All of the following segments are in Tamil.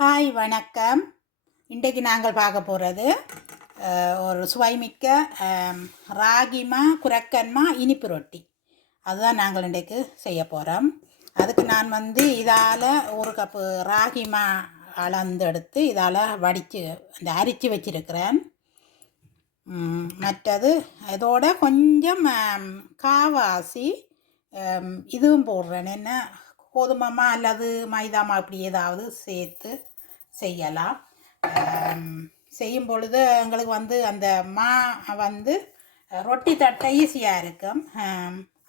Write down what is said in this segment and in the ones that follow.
ஹாய் வணக்கம். இன்றைக்கு நாங்கள் பார்க்க போகிறது ஒரு சுவைமிக்க ராகிமா குரக்கன்மா இனிப்பு ரொட்டி. அதுதான் நாங்கள் இன்றைக்கு செய்ய போகிறோம். அதுக்கு நான் இதால் ஒரு கப்பு ராகிமா அளந்து எடுத்து இதால் வடித்து அந்த அரிச்சு வச்சிருக்கிறேன். மற்றது இதோட கொஞ்சம் காவாசி இதுவும் போடுறேன். என்ன கோதுமைமா அல்லது மைதாமா அப்படி ஏதாவது சேர்த்து செய்யலாம். செய்யும் பொழுது எங்களுக்கு அந்த மா ரொட்டி தட்டை ஈஸியாக இருக்கும்.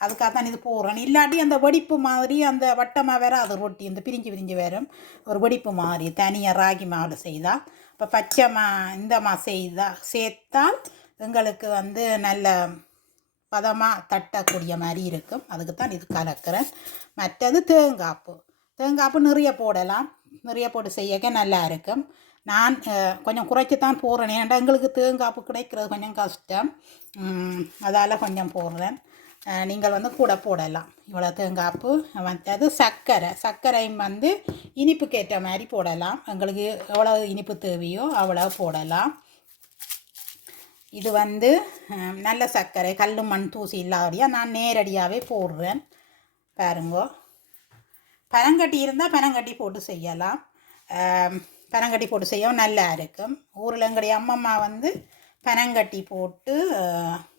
அதுக்காக தான் இது போடுறேன். இல்லாட்டி அந்த வெடிப்பு மாதிரி அந்த வட்டமாக வேறு அது ரொட்டி இந்த பிரிஞ்சு வரும் ஒரு வெடிப்பு மாதிரி தனியாக ராகி மாவில் செய்தால். இப்போ பச்சை மா இந்த மா சேர்த்தால் எங்களுக்கு நல்ல பதமாக தட்டக்கூடிய மாதிரி இருக்கும். அதுக்கு தான் இது கலக்கிறேன். மற்றது தேங்காப்பு நிறைய போடலாம். நிறைய போட்டு செய்யக்க நல்லா இருக்கும். நான் கொஞ்சம் குறைச்சி தான் போடுறேன். ஏன்டா எங்களுக்கு தேங்காப்பு கிடைக்கிறது கொஞ்சம் கஷ்டம். அதால் கொஞ்சம் போடுறேன். நீங்கள் கூட போடலாம். இவ்வளோ தேங்காப்பு. மற்றது சர்க்கரையும் இனிப்புக்கு ஏற்ற மாதிரி போடலாம். எங்களுக்கு எவ்வளோ இனிப்பு தேவையோ அவ்வளோ போடலாம். இது நல்ல சர்க்கரை, கல் மண் தூசி இல்லாதபடியாக நான் நேரடியாகவே போடுறேன். பாருங்கோ, பனங்கட்டி இருந்தால் பனங்கட்டி போட்டு செய்யலாம். பனங்கட்டி போட்டு செய்யவும் நல்லா இருக்கும். ஊரில் எங்களுடைய அம்மம்மா பனங்கட்டி போட்டு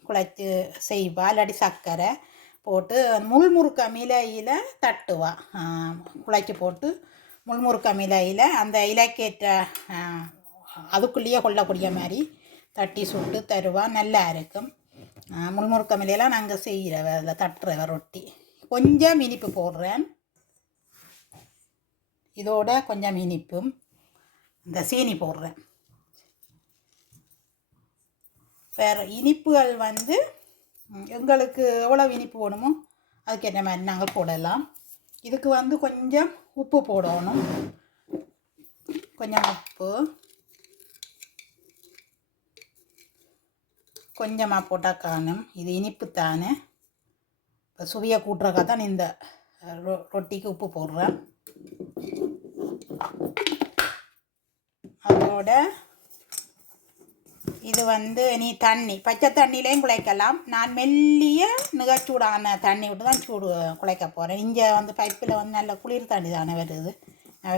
குழைச்சி செய்வா. இல்லாட்டி சர்க்கரை போட்டு முள்முறுக்க மிலையில் தட்டுவா. குழைச்சி போட்டு முள்முறுக்க மிலையில் அந்த இலைக்கேற்ற அதுக்குள்ளேயே கொள்ளக்கூடிய மாதிரி தட்டி சுட்டு தருவா. நல்லா இருக்கும். முள்முறுக்க மிலையெல்லாம் நாங்கள் செய்கிற அதில் தட்டுற ரொட்டி. கொஞ்சம் இனிப்பு போடுறேன். இதோட கொஞ்சம் இனிப்பும் இந்த சீனி போடுறேன். வேறு இனிப்புகள் எங்களுக்கு எவ்வளோ இனிப்பு வேணுமோ அதுக்கேற்ற மாதிரி நாங்கள் போடலாம். இதுக்கு கொஞ்சம் உப்பு போடணும். கொஞ்சம் உப்பு கொஞ்சமாக போட்டால் காணும். இது இனிப்பு தானே. இப்போ சுவையை கூட்டுறக்கா தான் இந்த ரொட்டிக்கு உப்பு போடுறேன். அதோட இது நீ தண்ணி பச்சை தண்ணியிலையும் குழைக்கலாம். நான் மெல்லிய நிகச்சூடான தண்ணி விட்டு தான் குழைக்க போகிறேன். இங்கே பைப்பில் நல்ல குளிர் தண்ணி தானே வருது.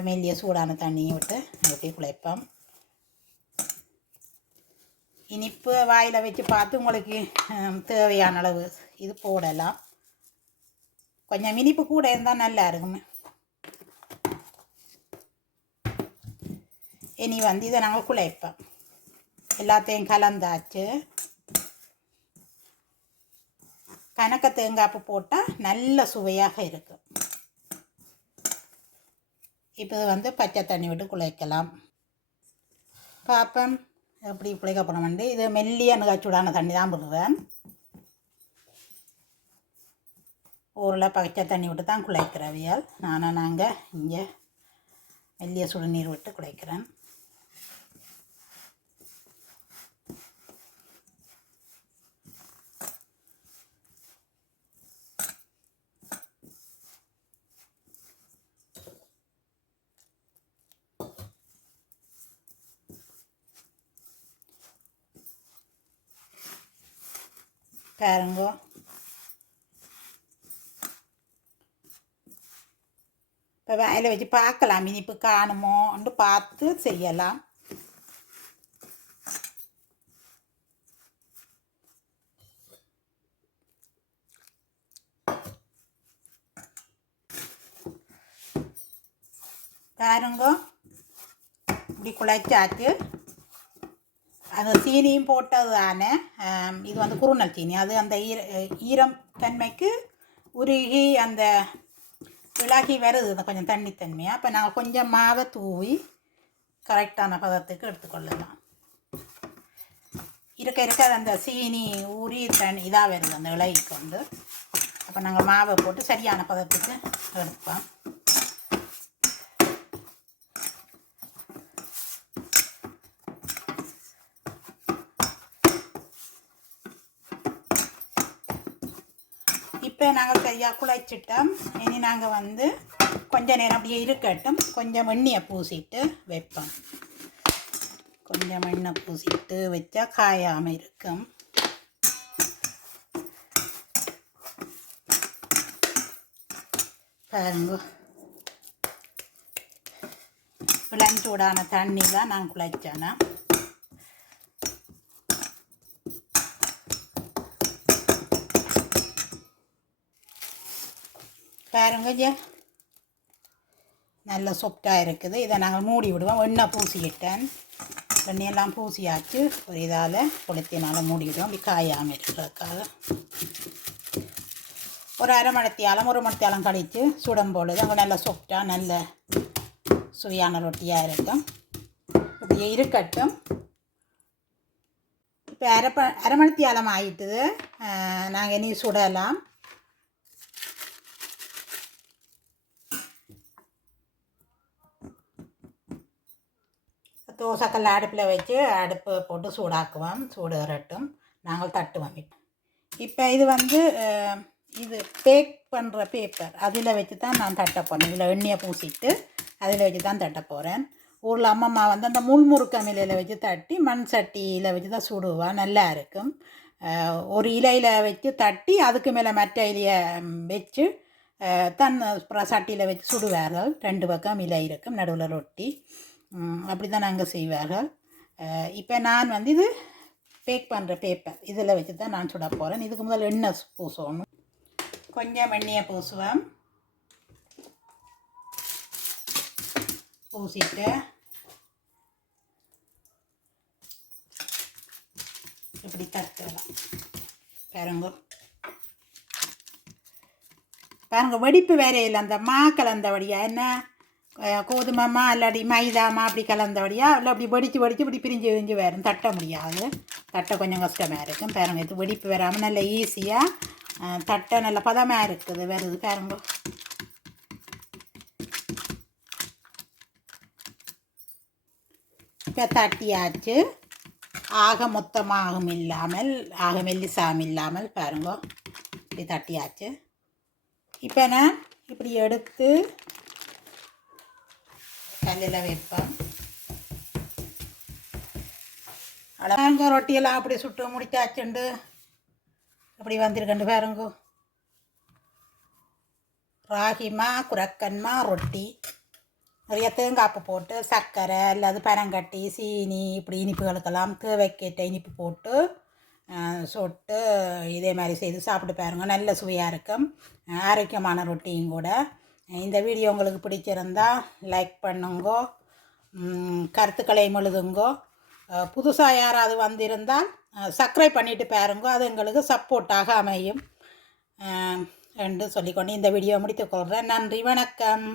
மெல்லிய சூடான தண்ணியை விட்டு அப்படி குழைப்போம். இனிப்பு வாயில் வச்சு பார்த்து உங்களுக்கு தேவையான அளவு இது போடலாம். கொஞ்சம் இனிப்பு கூட இருந்தால் நல்லா இருக்குமே. இனி இதை நாங்கள் குழைப்போம். எல்லாத்தையும் கலந்தாச்சு. கணக்க தேங்காய்ப்பு போட்டால் நல்ல சுவையாக இருக்கும். இப்போ பச்சை தண்ணி விட்டு குழைக்கலாம். பார்ப்போம் எப்படி குழைக்க போகிறோம். இது மெல்லிய நிகழ்ச்சூடான தண்ணி தான் விடுறேன். ஊரில் பச்சை தண்ணி விட்டு தான் குழைக்கிறவியல். நாங்கள் இங்கே மெல்லிய சுடுநீர் விட்டு குழைக்கிறேன். பாருங்கோ, இப்போ வாயில் வச்சு பார்க்கலாம் இனிப்பு காணுமோன்னு பார்த்து செய்யலாம். பாருங்கோ, இப்படி குழைச்சாச்சு. அந்த சீனியும் போட்டது தானே. இது குறுநல் சீனி. அது அந்த ஈரம் தன்மைக்கு உருகி அந்த விலகி வருது கொஞ்சம் தண்ணித்தன்மையாக. அப்போ நாங்கள் கொஞ்சம் மாவை தூவி கரெக்டான பதத்துக்கு எடுத்துக்கொள்ளலாம். இருக்க அந்த சீனி ஊறி இதாக வருது அந்த இலையை கொண்டு. அப்போ நாங்கள் மாவை போட்டு சரியான பதத்துக்கு எடுப்போம். இப்போ நாங்கள் சரியாக குழைச்சிட்டோம். இனி நாங்கள் கொஞ்ச நேரம் அப்படியே இருக்கட்டும். கொஞ்சம் எண்ணெயை பூசிட்டு வைப்பேன். கொஞ்சம் எண்ணெய் பூசிட்டு வச்சா காயாமல் இருக்கும். பாருங்க, இளஞ்சூடான தண்ணி தான் நான் குழைச்சேன்னா. பாருங்க ஜே, நல்ல சொப்டாக இருக்குது. இதை நாங்கள் மூடி விடுவோம். எண்ணெய் பூசிக்கிட்டேன். எண்ணெயெல்லாம் பூசியாச்சு. ஒரு இதால் கொளுத்தினால மூடி விடுவோம். அப்படி காயாமல் இருக்கிறதுக்காக. ஒரு அரை மணித்தியாலம் 1 மணித்தியாலம் கழித்து சுடம் பொழுது அங்கே நல்ல சொப்டாக நல்ல சுவையான ரொட்டியாக இருக்கும். இப்படியே இருக்கட்டும். இப்போ அரை மணித்தியாலம் ஆகிட்டுது. நாங்கள் இனி சுடலாம். தோசைக்கல் அடுப்பில் வச்சு அடுப்பு போட்டு சூடாக்குவோம். சூடு வரட்டும். நாங்கள் தட்டுவோம். இப்போ இது வந்து இது பேக் பண்ணுற பேப்பர், அதில் வச்சு தான் நான் தட்ட போகிறேன். இதில் எண்ணெயை பூசிட்டு அதில் வச்சு தான் தட்ட போகிறேன். ஊரில் அம்மம்மா வந்து அந்த முள்முறுக்க இலையில் வச்சு தட்டி மண் சட்டியில் வச்சு தான் சுடுவாள். நல்லா இருக்கும். ஒரு இலையில் வச்சு தட்டி அதுக்கு மேலே மற்ற இலையை வச்சு தன் சட்டியில் வச்சு சுடுவார்கள். 2 பக்கம் இலை இருக்கும், நடுவில் ரொட்டி. அப்படி தான் நாங்கள் செய்வார்கள். இப்போ நான் வந்து இது பேக் பண்ணுற பேப்பர், இதில் வச்சு தான் நான் சுட போகிறேன். இதுக்கு முதல் எண்ணெய் பூசணும். கொஞ்சம் எண்ணெயை பூசுவேன். பூசிட்டு இப்படி தட்டலாம். பாருங்க பாருங்க, வெடிப்பு வேற இல்லை. அந்த மா கலந்தபடியா, என்ன கோதுமைமா இல்லாடி மைதாமா அப்படி கலந்தபடியா இல்லை, அப்படி வெடித்து இப்படி பிரிஞ்சு வரும். தட்ட முடியாது. தட்ட கொஞ்சம் கஷ்டமாக இருக்கும். பாருங்க, இது வெடிப்பு வராமல் நல்ல ஈஸியாக தட்டை நல்ல பதமாக இருக்குது வருது. பாருங்க, இப்போ தட்டியாச்சு. ஆக மொத்தமாகவும் இல்லாமல் ஆக மெல்லிசாமல் இல்லாமல் பாருங்க, இப்படி தட்டியாச்சு. இப்போ நான் இப்படி எடுத்து கல்லில் வைப்பேன். அழகாங்க ரொட்டியெல்லாம் அப்படி சுட்டு முடிச்சாச்சுண்டு அப்படி வந்திருக்கண்டு. பாருங்க, ராகிமா குரக்கன்மா ரொட்டி. நிறைய தேங்காய்ப்பு போட்டு சர்க்கரை அல்லது பனங்கட்டி சீனி இப்படி இனிப்புகளுக்கெல்லாம் தேவைக்கேற்ற இனிப்பு போட்டு சுட்டு இதே மாதிரி செய்து சாப்பிட்டு பாருங்க. நல்ல சுவையாக இருக்கும். ஆரோக்கியமான ரொட்டியும் கூட. இந்த வீடியோ உங்களுக்கு பிடிச்சிருந்தா லைக் பண்ணுங்கோ, கருத்துக்களை எழுதுங்கோ. புதுசாக யாராவது வந்திருந்தால் சப்ஸ்கிரைப் பண்ணிவிட்டு பாருங்கோ. அது எங்களுக்கு சப்போர்ட்டாக அமையும் என்று சொல்லிக்கொண்டு இந்த வீடியோ முடித்துக்கொள்கிறேன். நன்றி, வணக்கம்.